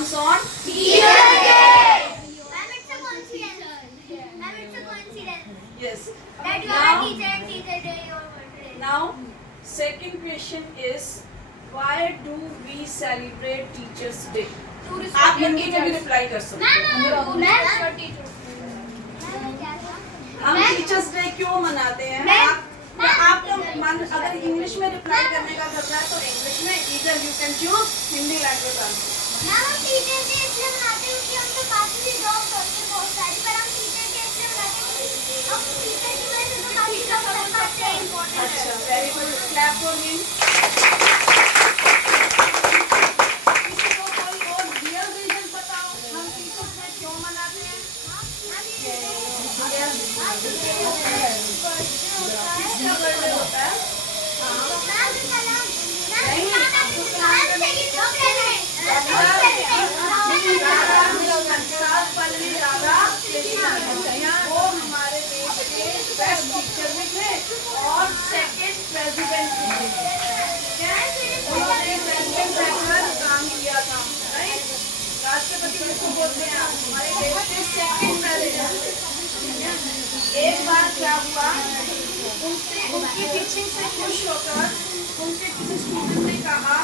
comes on Teacher's Day. Ma'am, it's a coincidence. Ma'am, it's a coincidence. yes. That you are a teacher and Teacher Day your birthday. Now, second question is why do we celebrate Teachers Day? आप हिंदी में भी reply कर सकते हो। हम teachers day क्यों मनाते हैं? आपका मन अगर इंग्लिश में रिप्लाई करने का करना है तो इंग्लिश में, इधर you can choose Hindi language answer. Ma'am, हम टीचर्स डे इसलिए मनाते हैं क्योंकि हम तो काफी भी जॉब करते हैं बहुत सारी, पर हम टीचर्स डे इसलिए मनाते हैं क्योंकि हम टीचर की वजह से तो काफी जॉब कर पाते हैं। अच्छा, very good, clap for me. किसी को कोई और रियल रीजन बताओ हम टीचर्स डे क्यों मनाते हैं? किसका बर्थडे होता है? पल्लवी राधा वो हमारे देश के बेस्ट टीचर भी थे और सेकंड प्रेसिडेंट भी थे। उन्होंने प्रेसिडेंट रहकर काम किया था, राइट? राष्ट्रपति किसको बोलते हैं? हमारे देश के सेकंड प्रेसिडेंट। एक बार क्या हुआ, उनकी टीचिंग से खुश होकर उनके किसी स्टूडेंट ने कहा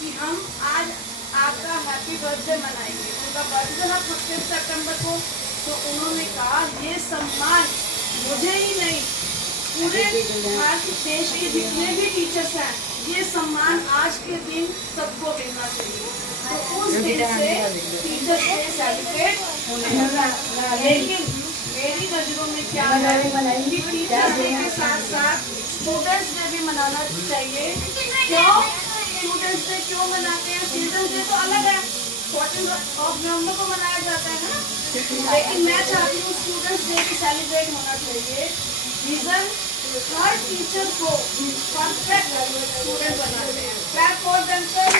कि हम आज आपका हैप्पी बर्थडे मनाएंगे। उनका बर्थडे था 25 सितंबर को। तो उन्होंने कहा ये सम्मान मुझे ही नहीं, पूरे भारत देश के जितने भी टीचर्स हैं, ये सम्मान आज के दिन सबको मिलना चाहिए। तो उस दिन से टीचर्स डे सेलिब्रेट होने लगा। लेकिन मेरी नजरों में क्या है कि टीचर्स डे के साथ साथ स्टूडेंट्स डे भी मनाना चाहिए। क्यों स्टूडेंट्स डे क्यों मनाते हैं? चिल्ड्रंस डे तो अलग है, 14 नवंबर को मनाया जाता है ना, लेकिन मैं चाहती हूँ स्टूडेंट्स डे भी सेलिब्रेट होना चाहिए। रीजन, हर टीचर को परफेक्ट स्टूडेंट बनाते हैं। Clap for themself.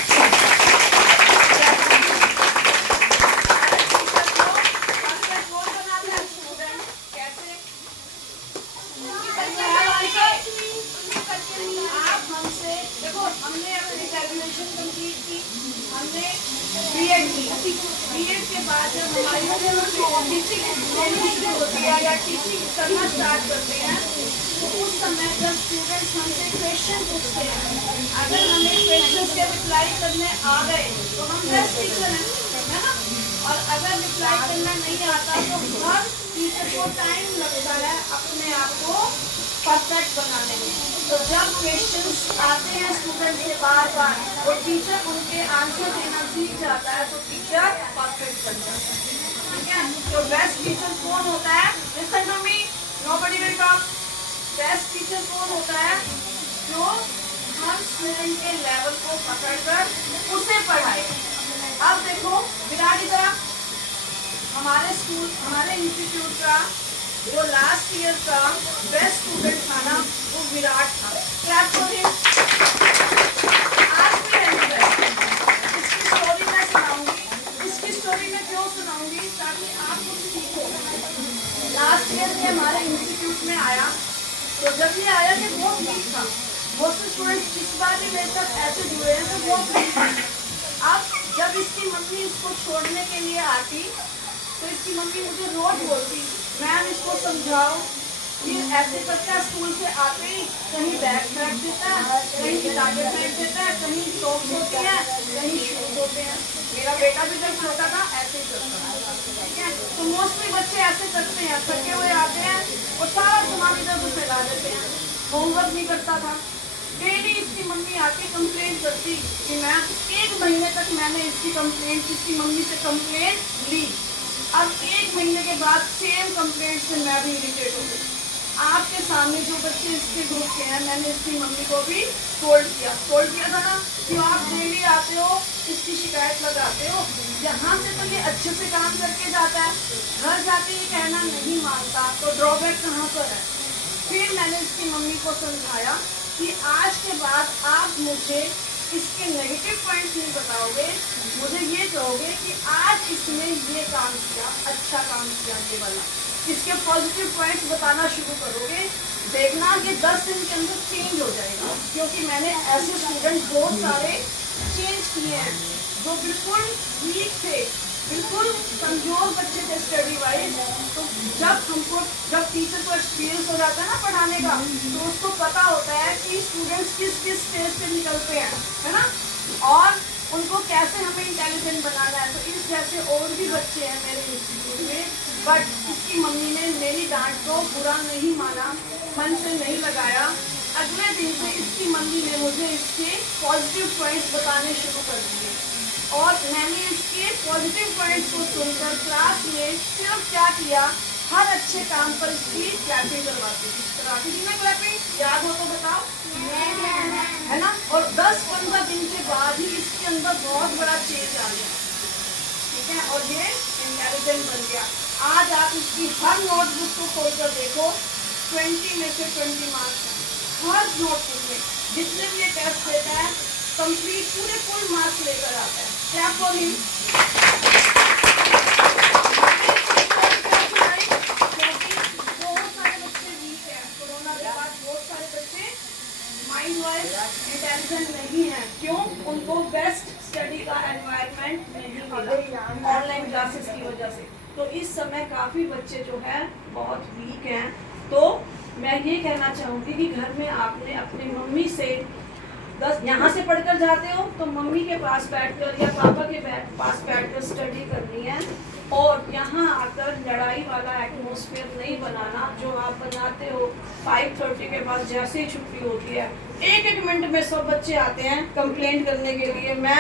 हमने अपनी ग्रेजुएशन कंप्लीट की, हमने बीएड की। बीएड के बाद जब हमारी टीचिंग ट्रेनिंग शुरू होती है या टीचिंग करना स्टार्ट करते हैं, तो उस समय जब स्टूडेंट्स हमसे क्वेश्चन पूछते हैं, अगर हमें क्वेश्चन के रिप्लाई करने आ गए तो हम बेस्ट टीचर हैं, है ना? और अगर रिप्लाई करना नहीं आता तो हर टीचर को टाइम लगता है अपने आप को परफेक्ट बनाने में। तो जब क्वेश्चंस आते हैं स्टूडेंट से बार बार और टीचर उनके आंसर देना सीख जाता है तो टीचर परफेक्ट बन जाता है। ठीक है? तो बेस्ट टीचर कौन होता है? Listen to me, nobody will talk. Best teacher कौन होता है? जो हर स्टूडेंट के लेवल को पकड़कर उसे पढ़ाए। अब देखो विराट, इधर हमारे स्कूल, हमारे इंस्टीट्यूट का जो लास्ट ईयर का बेस्ट स्टूडेंट था ना, वो विराट था। Clap for him. आज भी है। इसकी स्टोरी मैं सुनाऊंगी। इसकी स्टोरी मैं क्यों सुनाऊंगी? ताकि आप कुछ सीखो। लास्ट ईयर ये हमारे इंस्टीट्यूट में आया, तो जब ये आया कि बहुत वीक था, बहुत से स्टूडेंट्स इस बार भी मेरे साथ ऐसे जुड़े हैं तो बहुत वीक था। अब जब इसकी मम्मी इसको छोड़ने के लिए आती तो इसकी मम्मी मुझे रोज बोलती, मैम इसको समझाओ, ये ऐसे बच्चा स्कूल से आते ही कहीं बैग फेंक देता है, कहीं किताबें फेंक देता है, कहीं सॉक्स होते हैं, कहीं शूज होते हैं। मेरा बेटा भी जब छोटा था ऐसे ही करता था, ठीक है? तो मोस्टली बच्चे ऐसे करते हैं, थके हुए आते हैं और सारा सामान इधर उधर फैला देते हैं, होमवर्क नहीं करता था। डेली इसकी मम्मी आके कंप्लेंट करती कि मैम, 1 महीने तक मैंने इसकी कंप्लेंट, इसकी मम्मी से कंप्लेंट ली। अब 1 महीने के बाद सेम कंप्लेंट से मैं भी इरिटेट हो गई। आपके सामने जो बच्चे इसके ग्रुप के हैं, मैंने इसकी मम्मी को भी टोल्ड किया था ना कि आप डेली आते हो, इसकी शिकायत लगाते हो। यहाँ से तो ये अच्छे से काम करके जाता है, घर जाके ये कहना नहीं मानता, तो ड्रॉबैक कहाँ पर है? फिर मैंने इसकी मम्मी को समझाया कि आज के बाद आप मुझे इसके नेगेटिव पॉइंट्स नहीं बताओगे, मुझे ये कहोगे कि आज इसने ये काम किया, अच्छा काम किया, ये वाला। इसके पॉजिटिव पॉइंट्स बताना शुरू करोगे, देखना कि 10 दिन के अंदर चेंज हो जाएगा। क्योंकि मैंने ऐसे स्टूडेंट बहुत सारे चेंज किए हैं, तो बिल्कुल वीक थे, बिल्कुल कमजोर बच्चे थे स्टडी वाइज। तो जब टीचर को एक्सपीरियंस हो जाता है ना पढ़ाने का, तो उसको पता होता है कि स्टूडेंट्स किस किस स्टेज से निकलते हैं, है ना, और उनको कैसे हमें इंटेलिजेंट बनाना है। तो इस जैसे और भी बच्चे हैं मेरे इंस्टीट्यूट में, बट इसकी मम्मी ने मेरी डांट को बुरा नहीं माना, मन से नहीं लगाया। अगले दिन से इसकी मम्मी ने मुझे इसके पॉजिटिव पॉइंट्स बताने शुरू कर दिए, और मैंने इसके पॉजिटिव पॉइंट्स को सुनकर क्लास में सिर्फ क्या किया, हर अच्छे काम पर इसकी क्लैपिंग करवाती थी ना, क्लैपिंग याद हो तो बताओ, है ना। और 10-15 दिन के बाद ही इसके अंदर बहुत बड़ा चेंज आ गया, ठीक है, और ये इंटेलिजेंट बन गया। आज आप इसकी हर नोटबुक को खोलकर देखो, 20 में से 20 मार्क्स हैं हर नोटबुक में। जितने भी ये टेस्ट देता है कंप्लीट पूरे फुल मार्क्स लेकर आता है। क्या बोली, बहुत सारे बच्चे वीक हैं, कोरोना के बाद बहुत सारे बच्चे माइंड वाइज इंटेलिजेंट नहीं है। क्यों? उनको बेस्ट स्टडी का एनवायरनमेंट नहीं मिला ऑनलाइन क्लासेस की वजह से। तो इस समय काफ़ी बच्चे जो है बहुत वीक हैं। तो मैं ये कहना चाहूँगी कि घर में आपने अपनी मम्मी से 10 यहाँ से पढ़कर जाते हो तो मम्मी के पास बैठकर या पापा के पास बैठकर स्टडी करनी है, और यहाँ आकर लड़ाई वाला एटमॉस्फेयर नहीं बनाना जो आप बनाते हो 5:30 के बाद जैसे ही छुट्टी होती है। 1-1 मिनट में सब बच्चे आते हैं कंप्लेंट करने के लिए, मैम